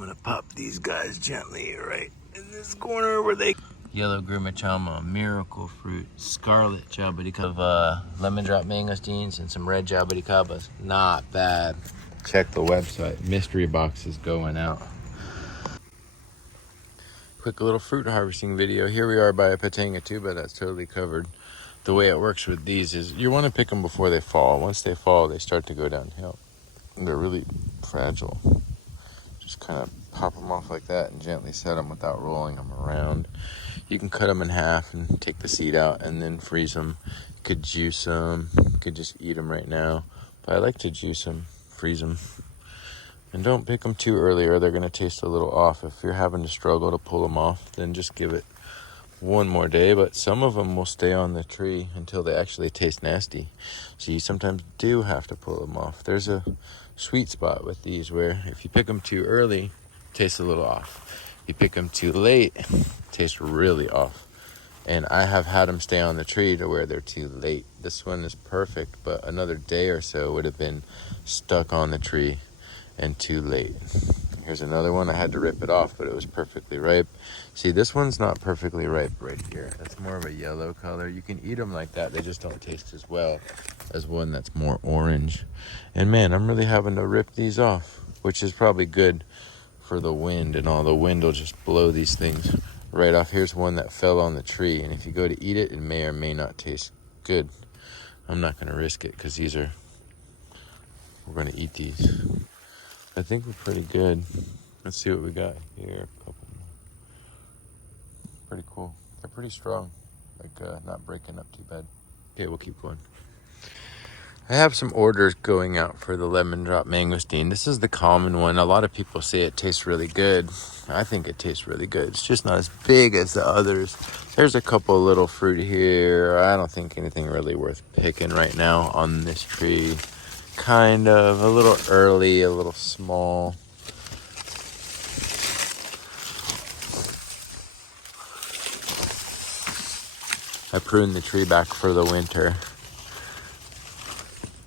gonna pop these guys gently right in this corner where they... Yellow Grimachama, miracle fruit, scarlet jabuticaba, lemon drop mangosteens, and some red jabuticabas. Not bad. Check the website. Mystery box is going out. Quick little fruit harvesting video. Here we are by a Pitanga tuba that's totally covered. The way it works with these is you want to pick them before they fall. Once they fall, they start to go downhill. They're really fragile. Just kind of pop them off like that and gently set them without rolling them around. You can cut them in half and take the seed out and then freeze them. You could juice them. You could just eat them right now. But I like to juice them, freeze them. And don't pick them too early or they're going to taste a little off. If you're having to struggle to pull them off, then just give it one more day. But some of them will stay on the tree until they actually taste nasty. So you sometimes do have to pull them off. There's a sweet spot with these where if you pick them too early, it tastes a little off. You pick them too late, it tastes really off. And I have had them stay on the tree to where they're too late. This one is perfect, but another day or so would have been stuck on the tree and too late. Here's another one. I had to rip it off, but it was perfectly ripe. See, this one's not perfectly ripe right here. That's more of a yellow color. You can eat them like that. They just don't taste as well as one that's more orange. And man, I'm really having to rip these off, which is probably good for the wind and all. The wind will just blow these things right off. Here's one that fell on the tree, and if you go to eat it, it may or may not taste good. I'm not going to risk it because we're going to eat these. I think we're pretty good. Let's see what we got here. A couple more. Pretty cool. They're pretty strong. Like not breaking up too bad. Okay, we'll keep going. I have some orders going out for the lemon drop mangosteen. This is the common one. A lot of people say it tastes really good. I think it tastes really good. It's just not as big as the others. There's a couple little fruit here. I don't think anything really worth picking right now on this tree. Kind of a little early, a little small. I pruned the tree back for the winter.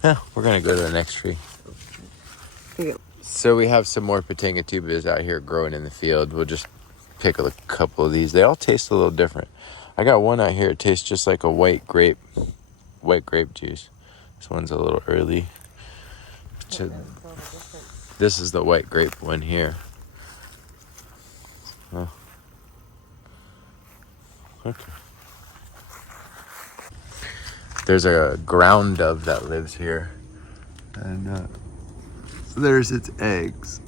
Yeah, we're gonna go to the next tree. So we have some more Pitanga tubas out here growing in the field. We'll just pick a couple of these. They all taste a little different. I got one out here. It tastes just like a white grape juice. This one's a little early. This is the white grape one here. Oh. Okay. There's a ground dove that lives here, and there's its eggs.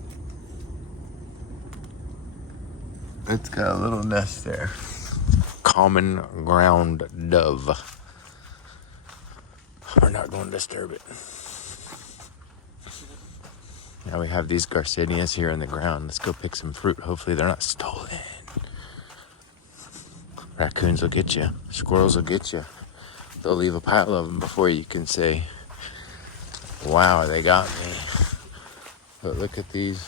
It's got a little nest there. Common ground dove. We're not going to disturb it. Now we have these Garcinias here in the ground. Let's go pick some fruit. Hopefully they're not stolen. Raccoons will get you. Squirrels will get you. They'll leave a pile of them before you can say, wow, they got me. But look at these.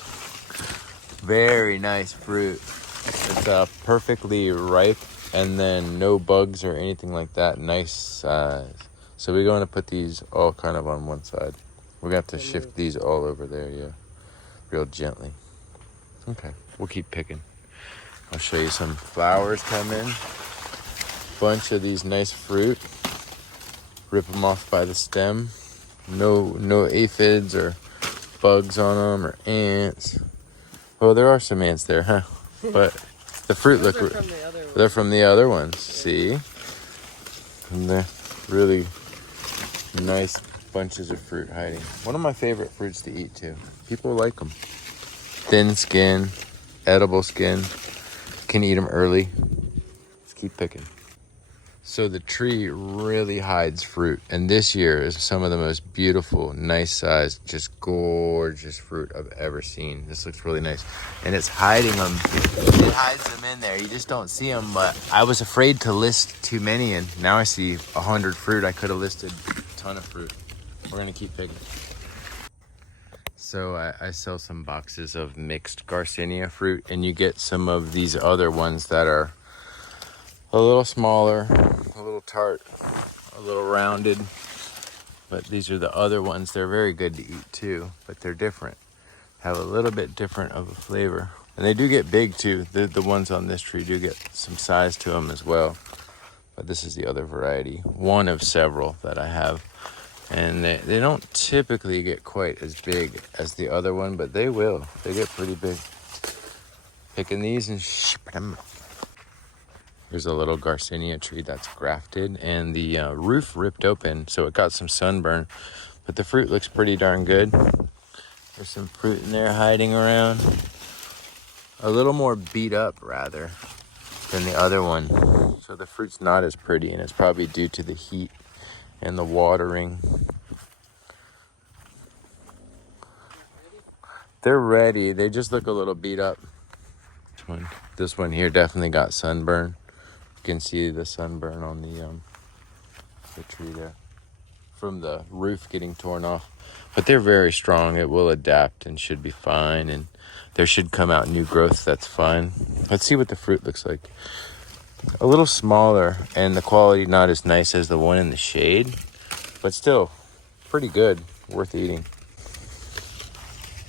Very nice fruit. It's perfectly ripe and then no bugs or anything like that. Nice size. So we're going to put these all kind of on one side. We're going to have to shift these all over there, yeah. Real gently. Okay, we'll keep picking. I'll show you some flowers come in. Bunch of these nice fruit. Rip them off by the stem. No aphids or bugs on them or ants. Well, there are some ants there, huh? But the fruit look... They're from the other ones, see? And they're really nice bunches of fruit hiding. One of my favorite fruits to eat too. People like them. Thin skin, edible skin. Can eat them early. Let's keep picking. So the tree really hides fruit, and this year is some of the most beautiful, nice sized, just gorgeous fruit I've ever seen. This looks really nice, and it's hiding them. It hides them in there. You just don't see them, but I was afraid to list too many, and now I see 100 fruit. I could have listed a ton of fruit. We're gonna keep picking. So I sell some boxes of mixed Garcinia fruit, and you get some of these other ones that are a little smaller, a little tart, a little rounded. But these are the other ones. They're very good to eat too, but they're different. have a little bit different of a flavor. And they do get big too. The ones on this tree do get some size to them as well. But this is the other variety, one of several that I have. And they don't typically get quite as big as the other one, but they will. They get pretty big. Picking these and shipping them. Here's a little Garcinia tree that's grafted, and the roof ripped open, so it got some sunburn. But the fruit looks pretty darn good. There's some fruit in there hiding around. A little more beat up, rather, than the other one. So the fruit's not as pretty, and it's probably due to the heat and the watering. They're ready. They just look a little beat up. This one here definitely got sunburn. You can see the sunburn on the tree there from the roof getting torn off. But they're very strong. It will adapt and should be fine. And there should come out new growth that's fine. Let's see what the fruit looks like. A little smaller, and the quality not as nice as the one in the shade, but still pretty good, worth eating.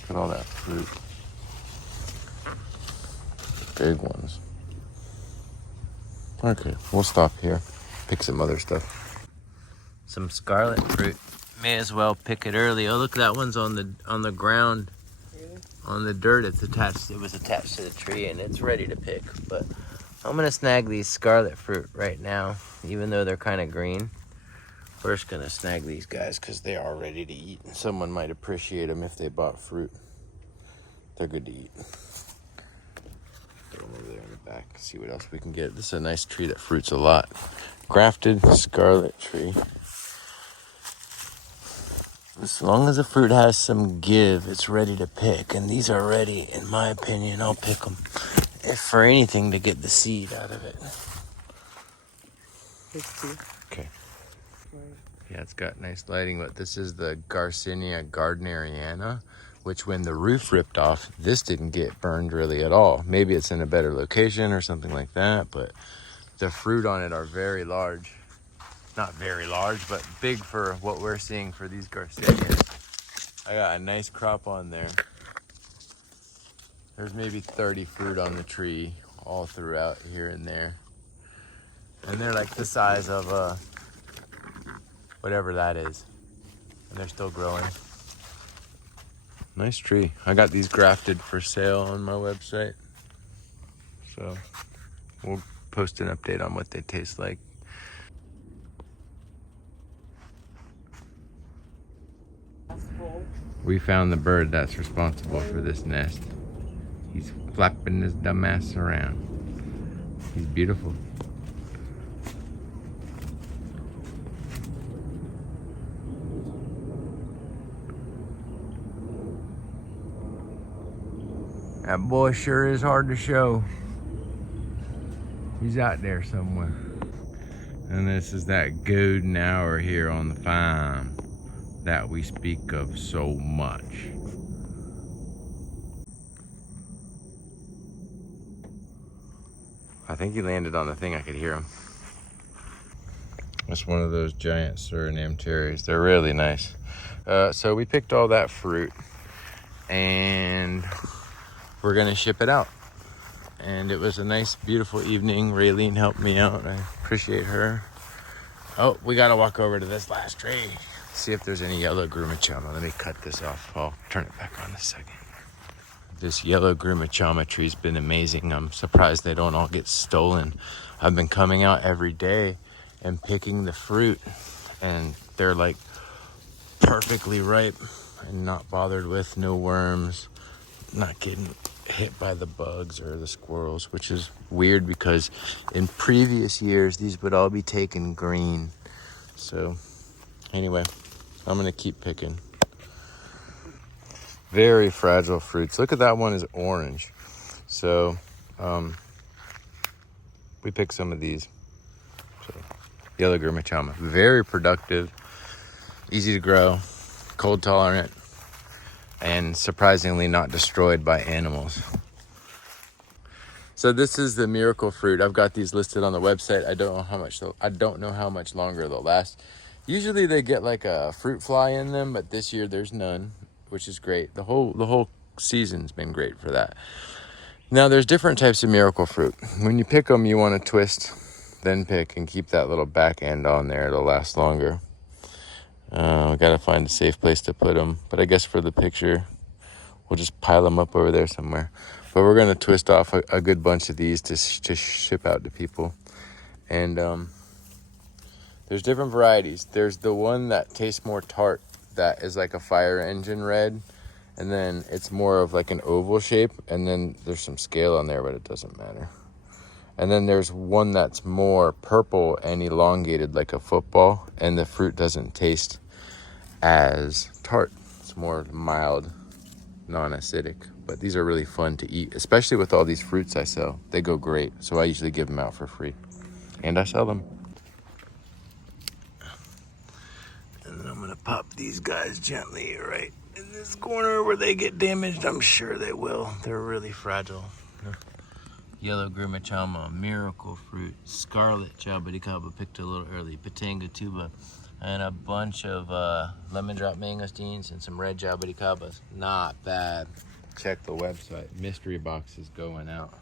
Look at all that fruit. Big ones. Okay, we'll stop here. Pick some other stuff. Some scarlet fruit. May as well pick it early. Oh, look, that one's on the ground. Really? On the dirt. It's attached. It was attached to the tree, and it's ready to pick. But I'm gonna snag these scarlet fruit right now, even though they're kind of green. We're just gonna snag these guys because they are ready to eat. Someone might appreciate them if they bought fruit. They're good to eat. Throw them over there in the back. See what else we can get. This is a nice tree that fruits a lot. Grafted scarlet tree. As long as the fruit has some give, it's ready to pick. And these are ready, in my opinion. I'll pick them. If for anything, to get the seed out of it. Okay. Yeah, it's got nice lighting, but this is the Garcinia gardneriana, which when the roof ripped off, this didn't get burned really at all. Maybe it's in a better location or something like that, but the fruit on it are very large. Not very large, but big for what we're seeing for these Garcinias. I got a nice crop on there. There's maybe 30 fruit on the tree all throughout here and there. And they're like the size of whatever that is. And they're still growing. Nice tree. I got these grafted for sale on my website. So we'll post an update on what they taste like. We found the bird that's responsible for this nest. He's flapping his dumb ass around. He's beautiful. That boy sure is hard to show. He's out there somewhere. And this is that golden hour here on the farm that we speak of so much. I think he landed on the thing. I could hear him. That's one of those giant Suriname cherries. They're really nice. So we picked all that fruit and we're gonna ship it out. And it was a nice, beautiful evening. Raylene helped me out. I appreciate her. Oh, we gotta walk over to this last tree. See if there's any yellow Grumachama. Let me cut this off. I'll turn it back on in a second. This yellow Grumachama tree's been amazing. I'm surprised they don't all get stolen. I've been coming out every day and picking the fruit, and they're like perfectly ripe and not bothered with, no worms, not getting hit by the bugs or the squirrels, which is weird because in previous years these would all be taken green. So anyway, I'm gonna keep picking. Very fragile fruits. Look at that one is orange. So we picked some of these. So yellow Grumachama, very productive, easy to grow, cold tolerant, and surprisingly not destroyed by animals. So this is the miracle fruit. I've got these listed on the website. I don't know how much longer they'll last. Usually they get like a fruit fly in them, but this year there's none, which is great. The whole season's been great for that. Now there's different types of miracle fruit. When you pick them, you want to twist, then pick, and keep that little back end on there. It'll last longer. We gotta find a safe place to put them, but I guess for the picture, we'll just pile them up over there somewhere. But we're gonna twist off a good bunch of these to ship out to people. And there's different varieties. There's the one that tastes more tart, that is like a fire engine red, and then it's more of like an oval shape, and then there's some scale on there, but it doesn't matter. And then there's one that's more purple and elongated like a football, and the fruit doesn't taste as tart. It's more mild, non-acidic. But these are really fun to eat, especially with all these fruits I sell. They go great, so I usually give them out for free. And I sell them. And then I'm gonna pop these guys gently right in this corner where they get damaged. I'm sure they will. They're really fragile. Yellow Grimachama, miracle fruit, scarlet Jabuticaba, picked a little early, Pitanga tuba, and a bunch of lemon drop mangosteens and some red Jabuticabas. Not bad. Check the website. Mystery box is going out.